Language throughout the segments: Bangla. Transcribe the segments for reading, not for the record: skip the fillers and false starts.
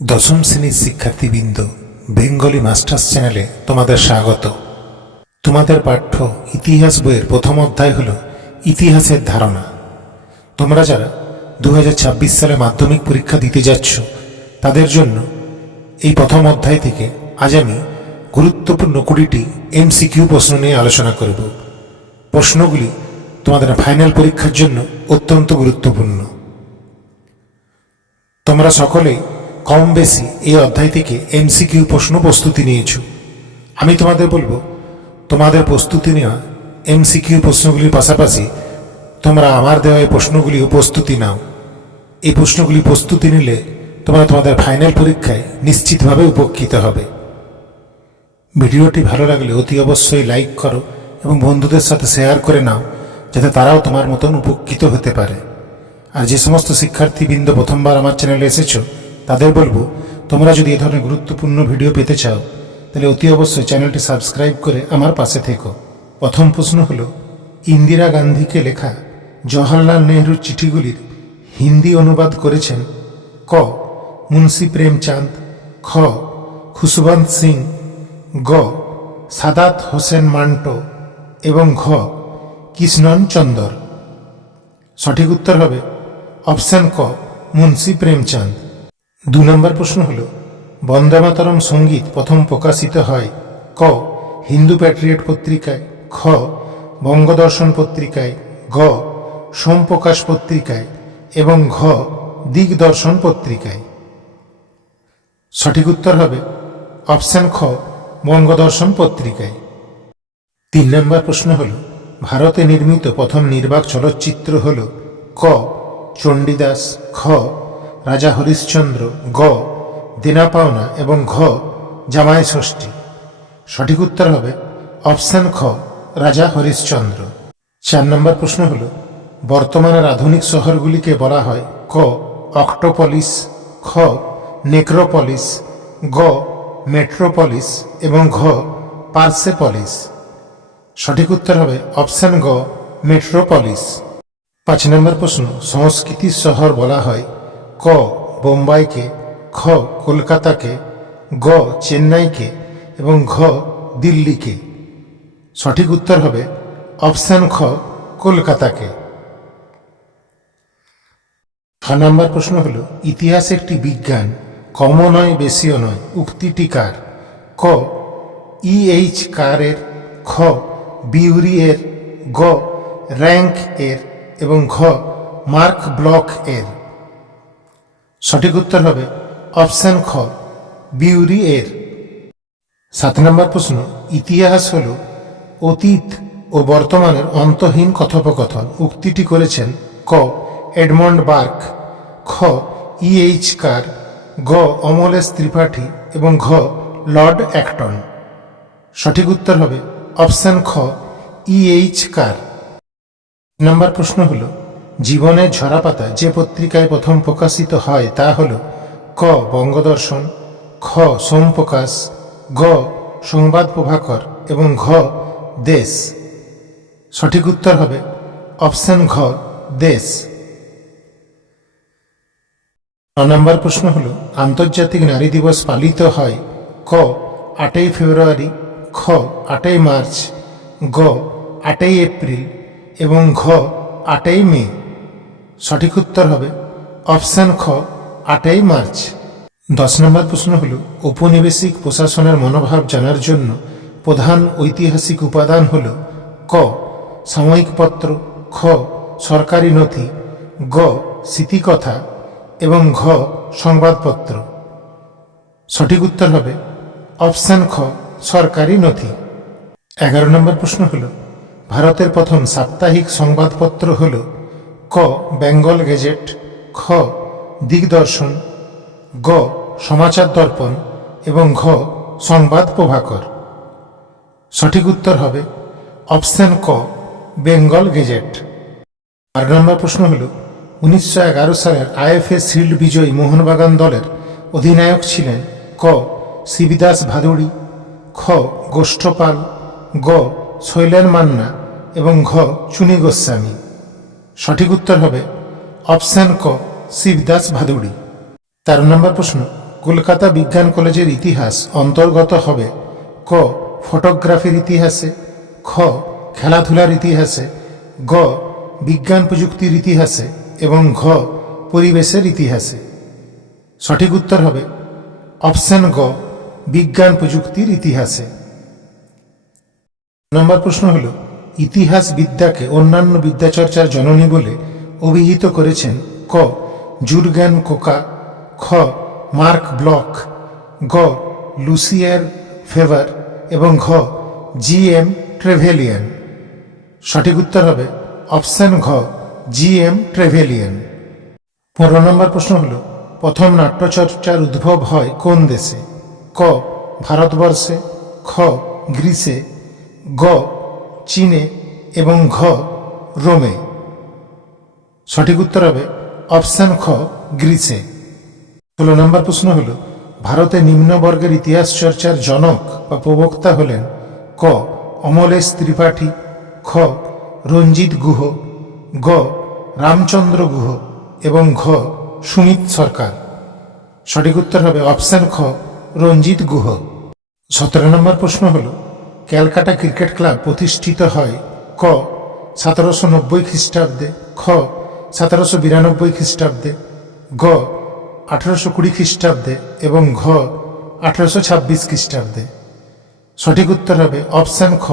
দশম শ্রেণীর শিক্ষার্থীবৃন্দ, বেঙ্গলি মাস্টার্স চ্যানেলে তোমাদের স্বাগত। তোমাদের পাঠ্য ইতিহাস বইয়ের প্রথম অধ্যায় হল ইতিহাসের ধারণা। তোমরা যারা 2026 সালে মাধ্যমিক পরীক্ষা দিতে যাচ্ছ তাদের জন্য এই প্রথম অধ্যায় থেকে আজ আমি গুরুত্বপূর্ণ 20টি MCQ প্রশ্ন নিয়ে আলোচনা করব। প্রশ্নগুলি তোমাদের ফাইনাল পরীক্ষার জন্য অত্যন্ত গুরুত্বপূর্ণ। তোমরা সকলেই কম বেশি এই অধ্যায় থেকে MCQ প্রশ্ন প্রস্তুতি নিয়েছ। আমি তোমাদের বলবো, তোমাদের প্রস্তুতি নেওয়া MCQ প্রশ্নগুলির পাশাপাশি তোমরা আমার দেওয়া এই প্রশ্নগুলিও প্রস্তুতি নাও। এই প্রশ্নগুলি প্রস্তুতি নিলে তোমরা তোমাদের ফাইনাল পরীক্ষায় নিশ্চিতভাবে উপকৃত হবে। ভিডিওটি ভালো লাগলে অতি অবশ্যই লাইক করো এবং বন্ধুদের সাথে শেয়ার করে নাও, যাতে তারাও তোমার মতন উপকৃত হতে পারে। আর যে সমস্ত শিক্ষার্থীবৃন্দ প্রথমবার আমার চ্যানেলে এসেছো তাদের বলবো, তোমরা যদি এ ধরনের গুরুত্বপূর্ণ ভিডিও পেতে চাও তাহলে অতি অবশ্যই চ্যানেলটি সাবস্ক্রাইব করে আমার পাশে থেকো। প্রথম প্রশ্ন হলো, ইন্দিরা গান্ধীকে লেখা জওহরলাল নেহরুর চিঠিগুলির হিন্দি অনুবাদ করেছেন ক. মুন্সি প্রেমচাঁদ, খ. খুশবন্ত সিং, গ. সাদাত হোসেন মান্টো এবং ঘ. কৃষ্ণন চন্দর। সঠিক উত্তর হবে অপশন ক, মুন্সি প্রেমচাঁদ। 2 নম্বর প্রশ্ন হল, বন্দে মাতরম সঙ্গীত প্রথম প্রকাশিত হয় ক. হিন্দু প্যাট্রিয়ট পত্রিকায়, খ. বঙ্গদর্শন পত্রিকায়, গ. সোমপ্রকাশ পত্রিকায় এবং ঘ. দিগদর্শন পত্রিকায়। সঠিক উত্তর হবে অপশন খ, বঙ্গদর্শন পত্রিকায়। 3 নম্বর প্রশ্ন হল, ভারতে নির্মিত প্রথম নির্বাক চলচ্চিত্র হল ক. চণ্ডীদাস, খ. রাজা হরিশ্চন্দ্র, গ. দেনা পাওনা এবং ঘ. জামাই ষষ্ঠী। সঠিক উত্তর হবে অপশন খ, রাজা হরিশ্চন্দ্র। 4 নম্বর প্রশ্ন হল, বর্তমানের আধুনিক শহরগুলিকে বলা হয় ক. অক্টোপলিস, খ. নেক্রোপলিস, গ. মেট্রোপলিস এবং ঘ. পার্সেপলিস। সঠিক উত্তর হবে অপশন গ, মেট্রোপলিস। 5 নম্বর প্রশ্ন, সংস্কৃতির শহর বলা হয় ক. বোম্বাইকে, খ. কলকাতাকে, গ. চেন্নাইকে এবং ঘ. দিল্লিকে। সঠিক উত্তর হবে অপশন খ, কলকাতাকে। 6 নম্বর প্রশ্ন হল, ইতিহাস একটি বিজ্ঞান, কমও নয় বেশিও নয়, উক্তিটি কার? ক. E.H. কারের, খ. বিউরি এর, গ. র্যাঙ্ক এর এবং ঘ. মার্ক ব্লক এর। সঠিক উত্তর হবে অপশন খ, বিউরি এর। 7 নম্বর প্রশ্ন, ইতিহাস হল অতীত ও বর্তমানের অন্তহীন কথোপকথন, উক্তিটি করেছেন ক. এডমন্ড বার্ক, খ. E.H. কার, গ. অমলেশ ত্রিপাঠী এবং ঘ. Lord Acton. সঠিক উত্তর হবে অপশন খ, E.H. কার। নম্বর প্রশ্ন হল, জীবনের ঝরাপাতা যে পত্রিকায় প্রথম প্রকাশিত হয় তা হল ক. বঙ্গদর্শন, খ. সোমপ্রকাশ, গ. সংবাদ প্রভাকর এবং ঘ. দেশ। সঠিক উত্তর হবে অপশন ঘ, দেশ। 9 নম্বর প্রশ্ন হল, আন্তর্জাতিক নারী দিবস পালিত হয় ক. 8ই ফেব্রুয়ারি, খ. 8ই মার্চ, গ. 8ই এপ্রিল এবং ঘ. 8ই মে। সঠিক উত্তর হবে অপশন খ, 8ই মার্চ। 10 নম্বর প্রশ্ন হল, ঔপনিবেশিক প্রশাসনের মনোভাব জানার জন্য প্রধান ঐতিহাসিক উপাদান হল ক. সাময়িক পত্র, খ. সরকারি নথি, গ. স্মৃতিকথা এবং ঘ. সংবাদপত্র। সঠিক উত্তর হবে অপশন খ, সরকারি নথি। 11 নম্বর প্রশ্ন হল, ভারতের প্রথম সাপ্তাহিক সংবাদপত্র হল ক. বেঙ্গল গেজেট, খ. দিগদর্শন, গ. সমাচার দর্পণ এবং ঘ. সংবাদ প্রভাকর। সঠিক উত্তর হবে অপশন ক, বেঙ্গল গেজেট। 12 নম্বর প্রশ্ন হল, 1911 সালের IFA শিল্ড বিজয়ী মোহনবাগান দলের অধিনায়ক ছিলেন ক. শিবদাস ভাদুড়ি, খ. গোষ্ঠপাল, গ. শৈলেন মান্না এবং ঘ. চুনী গোস্বামী। সঠিক উত্তর হবে অপশন ক, শিবদাস ভাদুড়ি। 13 নম্বর প্রশ্ন, কলকাতা বিজ্ঞান কলেজের ইতিহাস অন্তর্গত হবে ক ফটোগ্রাফির ইতিহাসে, খ খেলাধুলার ইতিহাসে, গ বিজ্ঞান প্রযুক্তির ইতিহাসে এবং ঘ পরিবেশের ইতিহাসে। সঠিক উত্তর হবে অপশন গ বিজ্ঞান প্রযুক্তির ইতিহাসে। নম্বর প্রশ্ন হল ইতিহাস বিদ্যাকে অন্যান্য বিদ্যাচর্চার জননী বলে অভিহিত করেছেন ক জুরগেন কোকা, খ মার্ক ব্লক, গ লুসিয়ার ফেভার এবং ঘ জি.এম. ট্রেভেলিয়ান। সঠিক উত্তর হবে অপশন ঘ জি.এম. ট্রেভেলিয়ান। 15 নম্বর প্রশ্ন হল প্রথম নাট্যচর্চার উদ্ভব হয় কোন দেশে? ক ভারতবর্ষে, খ গ্রিসে, গ চীনে এবং ঘ রোমে। সঠিক উত্তর হবে অপশন খ গ্রিসে। 16 নম্বর প্রশ্ন হল ভারতে নিম্নবর্গের ইতিহাস চর্চার জনক বা প্রবক্তা হলেন ক অমলেশ ত্রিপাঠী, খ রঞ্জিত গুহ, গ রামচন্দ্র গুহ এবং ঘ সুমিত সরকার। সঠিক উত্তর হবে অপশন খ রঞ্জিত গুহ। 17 নম্বর প্রশ্ন হল ক্যালকাটা ক্রিকেট ক্লাব প্রতিষ্ঠিত হয় ক 1790 খ্রিস্টাব্দে, খ 1792 খ্রিস্টাব্দে, গ 1820 খ্রিস্টাব্দে এবং ঘ 1826 খ্রিস্টাব্দে। সঠিক উত্তর হবে অপশন খ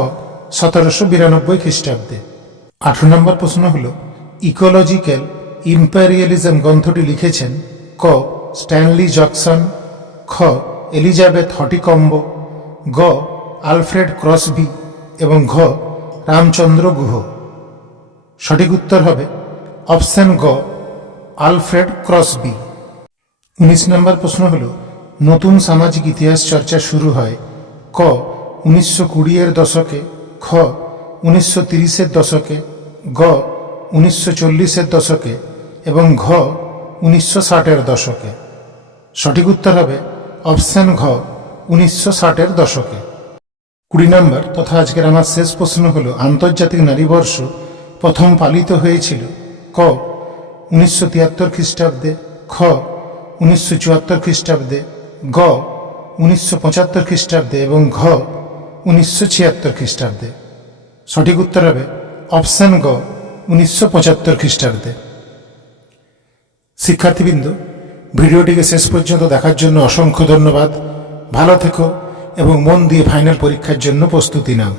1792 খ্রিস্টাব্দে। 18 নম্বর প্রশ্ন হল ইকোলজিক্যাল ইম্পেরিয়ালিজম গ্রন্থটি লিখেছেন ক স্ট্যানলি জকসন, খ এলিজাবেথ হটিকম্ব, গ আলফ্রেড ক্রসবি এবং ঘ রামচন্দ্র গুহ। সঠিক উত্তর হবে অপশন গ আলফ্রেড ক্রসবি। 19 নম্বর প্রশ্ন হল নতুন সামাজিক ইতিহাস চর্চা শুরু হয় ক 1920-এর দশকে, খ 1930-এর দশকে, গ 1940-এর দশকে এবং ঘ 1960-এর দশকে। সঠিক উত্তর হবে অপশন ঘ 1960-এর দশকে। 20 নম্বর তথা আজকের আমার শেষ প্রশ্ন হল আন্তর্জাতিক নারী বর্ষ প্রথম পালিত হয়েছিল ক 1973 খ্রিস্টাব্দে, খ 1974 খ্রিস্টাব্দে, গ 1975 খ্রিস্টাব্দে এবং ঘ 1976 খ্রিস্টাব্দে। সঠিক উত্তর হবে অপশন গ 1975 খ্রিস্টাব্দে। শিক্ষার্থীবৃন্দ, ভিডিওটিকে শেষ পর্যন্ত দেখার জন্য অসংখ্য ধন্যবাদ। ভালো থেকো এবং মন দিয়ে ফাইনাল পরীক্ষার জন্য প্রস্তুতি নাও।